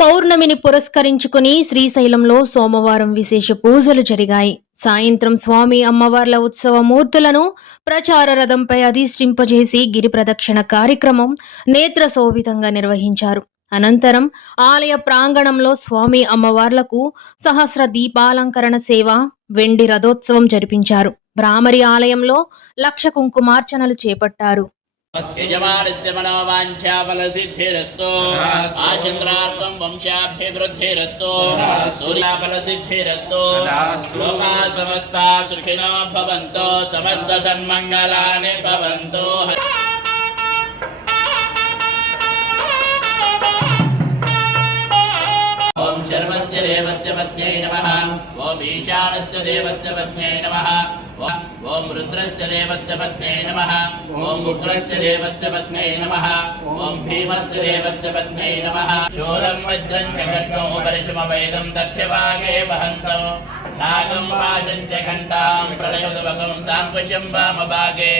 పౌర్ణమిని పురస్కరించుకుని శ్రీశైలంలో సోమవారం విశేష పూజలు జరిగాయి. సాయంత్రం స్వామి అమ్మవార్ల ఉత్సవ మూర్తులను ప్రచార రథంపై అధిష్ఠింపజేసి గిరి ప్రదక్షిణ కార్యక్రమం నేత్ర శోభితంగా నిర్వహించారు. అనంతరం ఆలయ ప్రాంగణంలో స్వామి అమ్మవార్లకు సహస్ర దీపాలంకరణ సేవ, వెండి రథోత్సవం జరిపించారు. భ్రామరి ఆలయంలో 1,00,000 కుంకుమార్చనలు చేపట్టారు. यजमानस्य मनोवाञ्छा फलसिद्धिरस्तु आचन्द्रार्थं वंशाभ्यवृद्धिरस्तु सूर्याफलसिद्धिरस्तु लोकाः समस्ताः सुखिनो भवन्तु समस्त सन्मङ्गलानि भवन्तु। ओम शर्वस्य देवस्य पत्न्यै नमः। ओम ईशानस्य देवस्य पत्न्यै नमः। ओम रुद्रस्य देवस्य पत्न्यै नमः। ओम उग्रस्य देवस्य पत्न्यै नमः। ओम भीमस्य देवस्य पत्न्यै नमः। शूलं वज्रं च खड्गं परिशमवेदं दक्षभागे वहन्तौ नागं पाशं च घण्टां प्रलयोदवकं साङ्कुशं वामभागे